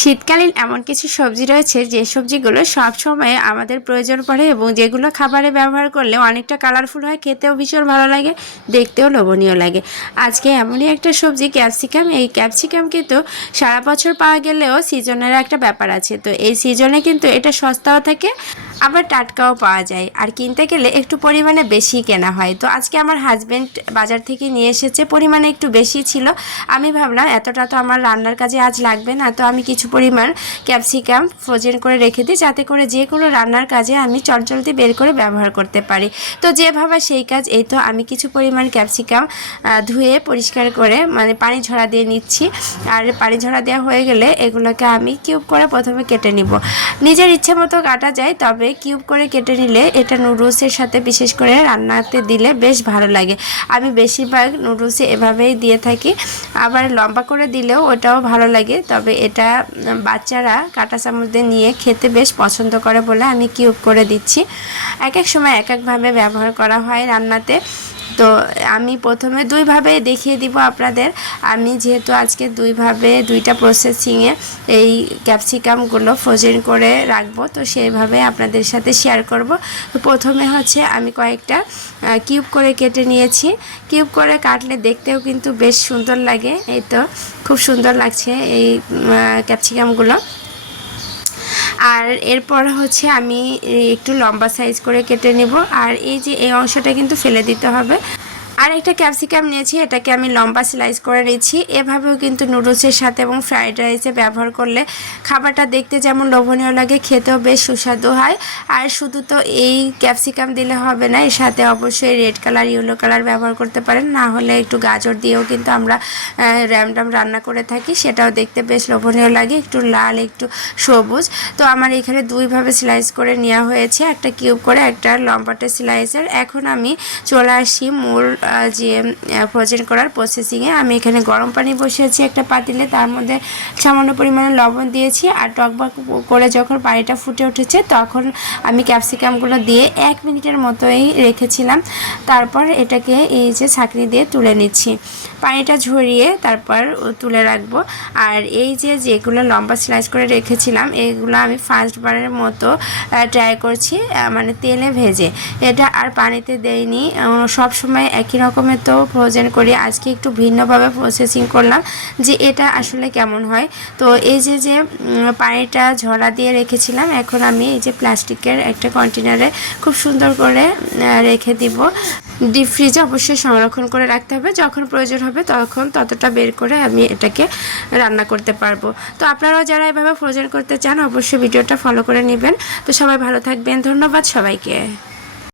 শীতকালীন এমন কিছু সবজি রয়েছে যে সবজিগুলো সব সময় আমাদের প্রয়োজন পড়ে এবং যেগুলো খাবারে ব্যবহার করলে অনেকটা কালারফুল হয়, খেতেও ভীষণ ভালো লাগে, দেখতেও লোভনীয় লাগে। আজকে এমনই একটা সবজি ক্যাপসিকাম। এই ক্যাপসিকাম কিন্তু সারা বছর পাওয়া গেলেও সিজনের একটা ব্যাপার আছে। তো এই সিজনে কিন্তু এটা সস্তাও থাকে, আবার টাটকাও পাওয়া যায়, আর কিনতে গেলে একটু পরিমাণে বেশি কেনা হয়। তো আজকে আমার হাজব্যান্ড বাজার থেকে নিয়ে এসেছে, পরিমাণে একটু বেশি ছিল। আমি ভাবলাম এতটা তো আমার রান্নার কাজে আজ লাগবে না, তো আমি কিছু পরিমাণ ক্যাপসিকাম ফ্রোজেন করে রেখে দিই, যাতে করে যে কোনো রান্নার কাজে আমি চটজলদি বের করে ব্যবহার করতে পারি। তো যেভাবে সেই কাজ। এই তো আমি কিছু পরিমাণ ক্যাপসিকাম ধুয়ে পরিষ্কার করে পানি ঝরা দিয়ে নিচ্ছি। আর পানি ঝরা দেওয়া হয়ে গেলে এগুলোকে আমি কিউব করে প্রথমে কেটে নিব। নিজের ইচ্ছে মতো কাটা যায়, তবে কিউব করে কেটে নিলে এটা নুডলসের সাথে বিশেষ করে রান্নাতে দিলে বেশ ভালো লাগে। আমি বেশিরভাগ নুডলসে এভাবেই দিয়ে থাকি, আবার লম্বা করে দিলেও ওটাও ভালো লাগে। তবে এটা বাচ্চারা কাঁটা চামচ দিয়ে নিয়ে খেতে বেশ পছন্দ করে বলে আমি কিউব করে দিচ্ছি। এক এক সময় এক একভাবে ব্যবহার করা হয় রান্নাতে। তো আমি প্রথমে দুইভাবে দেখিয়ে দিব আপনাদের। আমি যেহেতু আজকে দুইটা প্রসেসিংয়ে এই ক্যাপসিকামগুলো ফ্রোজেন করে রাখবো, তো সেইভাবে আপনাদের সাথে শেয়ার করব। তো প্রথমে হচ্ছে আমি কয়েকটা কিউব করে কেটে নিয়েছি। কিউব করে কাটলে দেখতেও কিন্তু বেশ সুন্দর লাগে। এই তো খুব সুন্দর লাগছে এই ক্যাপসিকামগুলো। আর এরপর হচ্ছে আমি একটু লম্বা সাইজ করে কেটে নেব। আর এই যে এই অংশটা কিন্তু ফেলে দিতে হবে। আর একটা ক্যাপসিকাম নিয়েছি, এটাকে আমি লম্বা স্লাইস করে নিয়েছি। এভাবেও কিন্তু নুডলসের সাথে এবং ফ্রাইড রাইসে ব্যবহার করলে খাবারটা দেখতে যেমন লোভনীয় লাগে, খেতেও বেশ সুস্বাদু হয়। আর শুধু তো এই ক্যাপসিকাম দিলে হবে না, এর সাথে অবশ্যই রেড কালার, ইয়েলো কালার ব্যবহার করতে পারেন। না হলে একটু গাজর দিয়েও কিন্তু আমরা র্যামডাম রান্না করে থাকি, সেটাও দেখতে বেশ লোভনীয় লাগে, একটু লাল একটু সবুজ। তো আমার এখানে দুইভাবে স্লাইস করে নেওয়া হয়েছে, একটা কিউব করে একটা লম্বাটে স্লাইসের। এখন আমি চলে আসি মূল যে ফ্রোজেন করার প্রসেসিংয়ে। আমি এখানে গরম পানি বসিয়েছি একটা পাতিলে, তার মধ্যে সামান্য পরিমাণে লবণ দিয়েছি। আর টকবক করে যখন পানিটা ফুটে উঠেছে তখন আমি ক্যাপসিকামগুলো দিয়ে 1 মিনিটের মতোই রেখেছিলাম। তারপর এটাকে এই যে ছাঁকনি দিয়ে তুলে নিচ্ছি, পানিটা ঝরিয়ে তারপর তুলে রাখবো। আর এই যে যেগুলো লম্বা স্লাইস করে রেখেছিলাম এগুলো আমি ফার্স্টবারের মতো ট্রাই করছি, তেলে ভেজে। এটা আর পানিতে দেইনি, সব সময় একই রকমের তো ফ্রোজেন করি, আজকে একটু ভিন্নভাবে প্রসেসিং করলাম যে এটা আসলে কেমন হয়। তো এই যে পানিটা ঝরা দিয়ে রেখেছিলাম, এখন আমি এই যে প্লাস্টিকের একটা কন্টেনারে খুব সুন্দর করে রেখে দিব। ডিপ ফ্রিজে অবশ্যই সংরক্ষণ করে রাখতে হবে, যখন প্রয়োজন হবে তখন ততটা বের করে আমি এটাকে রান্না করতে পারবো। তো আপনারাও যারা এভাবে ফ্রোজেন করতে চান অবশ্যই ভিডিওটা ফলো করে নেবেন। তো সবাই ভালো থাকবেন, ধন্যবাদ সবাইকে।